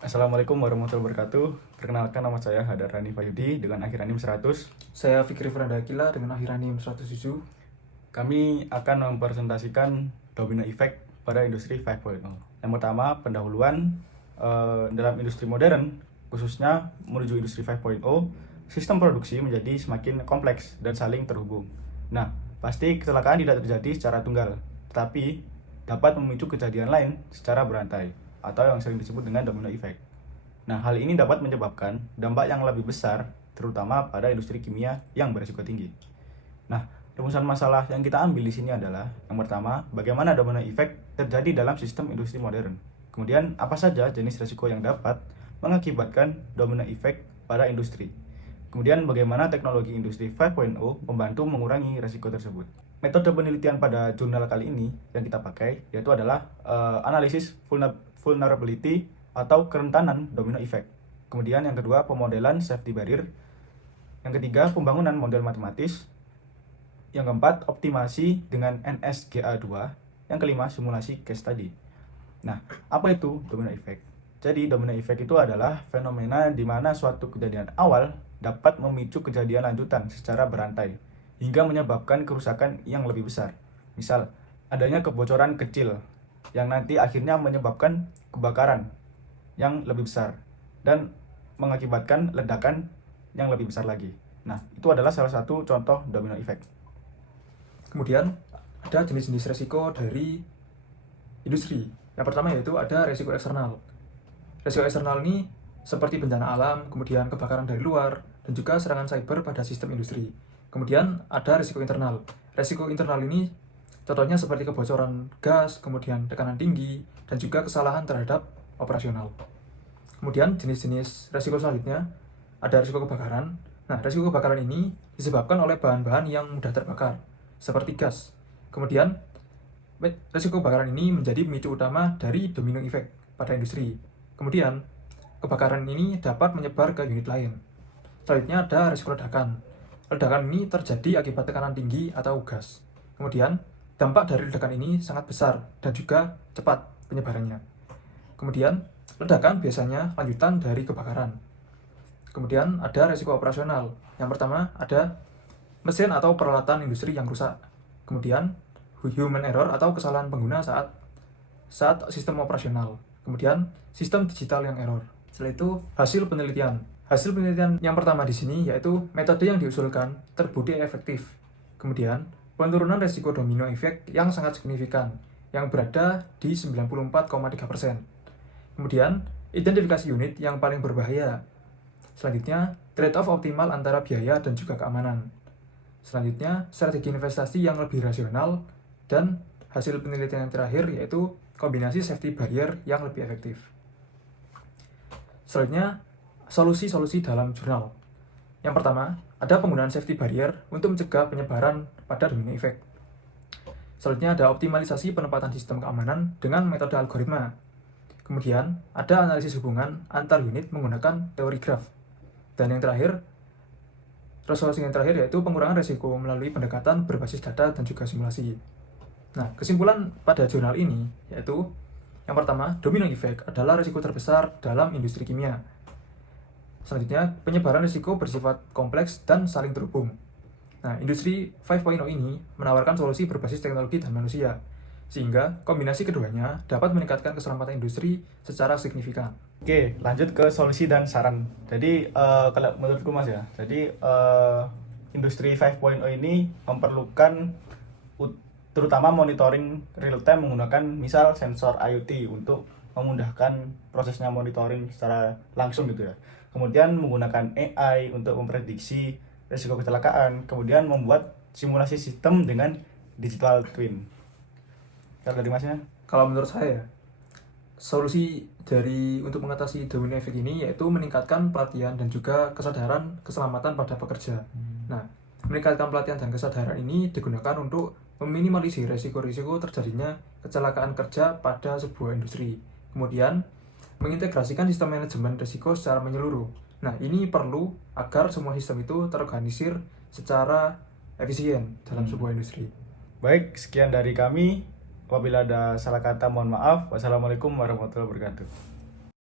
Assalamualaikum warahmatullahi wabarakatuh. Perkenalkan, nama saya Hadar Rani Fayudi dengan akhir NIM 100. Saya Fikri Franda Akila dengan akhir NIM 107. Kami akan mempresentasikan domino effect pada industri 5.0. Yang pertama, pendahuluan dalam industri modern, khususnya menuju industri 5.0, sistem produksi menjadi semakin kompleks dan saling terhubung. Nah, pasti kecelakaan tidak terjadi secara tunggal, tetapi dapat memicu kejadian lain secara berantai, atau yang sering disebut dengan domino effect. Nah, hal ini dapat menyebabkan dampak yang lebih besar, terutama pada industri kimia yang berisiko tinggi. Nah, rumusan masalah yang kita ambil di sini adalah, yang pertama, bagaimana domino effect terjadi dalam sistem industri modern. Kemudian, apa saja jenis risiko yang dapat mengakibatkan domino effect pada industri. Kemudian, bagaimana teknologi industri 5.0 membantu mengurangi risiko tersebut. Metode penelitian pada jurnal kali ini yang kita pakai yaitu adalah analisis vulnerability atau kerentanan domino effect. Kemudian yang kedua, pemodelan safety barrier. Yang ketiga, pembangunan model matematis. Yang keempat, optimasi dengan NSGA2. Yang kelima, simulasi case study. Nah, apa itu domino effect? Jadi, domino effect itu adalah fenomena di mana suatu kejadian awal dapat memicu kejadian lanjutan secara berantai, hingga menyebabkan kerusakan yang lebih besar. Misal, adanya kebocoran kecil yang nanti akhirnya menyebabkan kebakaran yang lebih besar dan mengakibatkan ledakan yang lebih besar lagi. Nah, itu adalah salah satu contoh domino effect. Kemudian ada jenis-jenis resiko dari industri. Yang pertama yaitu ada resiko eksternal. Resiko eksternal ini seperti bencana alam, kemudian kebakaran dari luar, dan juga serangan cyber pada sistem industri. Kemudian ada resiko internal. Resiko internal ini contohnya seperti kebocoran gas, kemudian tekanan tinggi, dan juga kesalahan terhadap operasional. Kemudian jenis-jenis resiko selanjutnya ada resiko kebakaran. Nah, resiko kebakaran ini disebabkan oleh bahan-bahan yang mudah terbakar, seperti gas. Kemudian, resiko kebakaran ini menjadi pemicu utama dari domino effect pada industri. Kemudian, kebakaran ini dapat menyebar ke unit lain. Selanjutnya ada resiko ledakan. Ledakan ini terjadi akibat tekanan tinggi atau gas. Kemudian, dampak dari ledakan ini sangat besar dan juga cepat penyebarannya. Kemudian, ledakan biasanya lanjutan dari kebakaran. Kemudian ada resiko operasional. Yang pertama ada mesin atau peralatan industri yang rusak. Kemudian human error atau kesalahan pengguna saat sistem operasional. Kemudian sistem digital yang error. Setelah itu hasil penelitian. Hasil penelitian yang pertama di sini yaitu metode yang diusulkan terbukti efektif. Kemudian penurunan resiko domino effect yang sangat signifikan yang berada di 94,3%. Kemudian identifikasi unit yang paling berbahaya. Selanjutnya trade-off optimal antara biaya dan juga keamanan. Selanjutnya strategi investasi yang lebih rasional, dan hasil penelitian yang terakhir yaitu kombinasi safety barrier yang lebih efektif. Selanjutnya, solusi-solusi dalam jurnal. Yang pertama, ada penggunaan safety barrier untuk mencegah penyebaran pada domino effect. Selanjutnya, ada optimalisasi penempatan sistem keamanan dengan metode algoritma. Kemudian, ada analisis hubungan antar unit menggunakan teori graf. Dan yang terakhir, resolusi yang terakhir yaitu pengurangan risiko melalui pendekatan berbasis data dan juga simulasi. Nah, kesimpulan pada jurnal ini yaitu yang pertama, domino effect adalah risiko terbesar dalam industri kimia. Selanjutnya, penyebaran risiko bersifat kompleks dan saling terhubung. Nah, industri 5.0 ini menawarkan solusi berbasis teknologi dan manusia, sehingga kombinasi keduanya dapat meningkatkan keselamatan industri secara signifikan. Oke, lanjut ke solusi dan saran. Jadi, kalau menurutku Mas ya, jadi industri 5.0 ini memerlukan terutama monitoring real time menggunakan misal sensor IoT untuk memudahkan prosesnya monitoring secara langsung gitu ya. Kemudian menggunakan AI untuk memprediksi risiko kecelakaan, kemudian membuat simulasi sistem dengan digital twin. Kalau dari Masnya? Kalau menurut saya, solusi untuk mengatasi domino effect ini yaitu meningkatkan pelatihan dan juga kesadaran keselamatan pada pekerja. Nah, meningkatkan pelatihan dan kesadaran ini digunakan untuk meminimalisir risiko-risiko terjadinya kecelakaan kerja pada sebuah industri. Kemudian, mengintegrasikan sistem manajemen risiko secara menyeluruh. Nah, ini perlu agar semua sistem itu terorganisir secara efisien dalam sebuah industri. Baik, sekian dari kami. Apabila ada salah kata mohon maaf. Wassalamualaikum warahmatullahi wabarakatuh.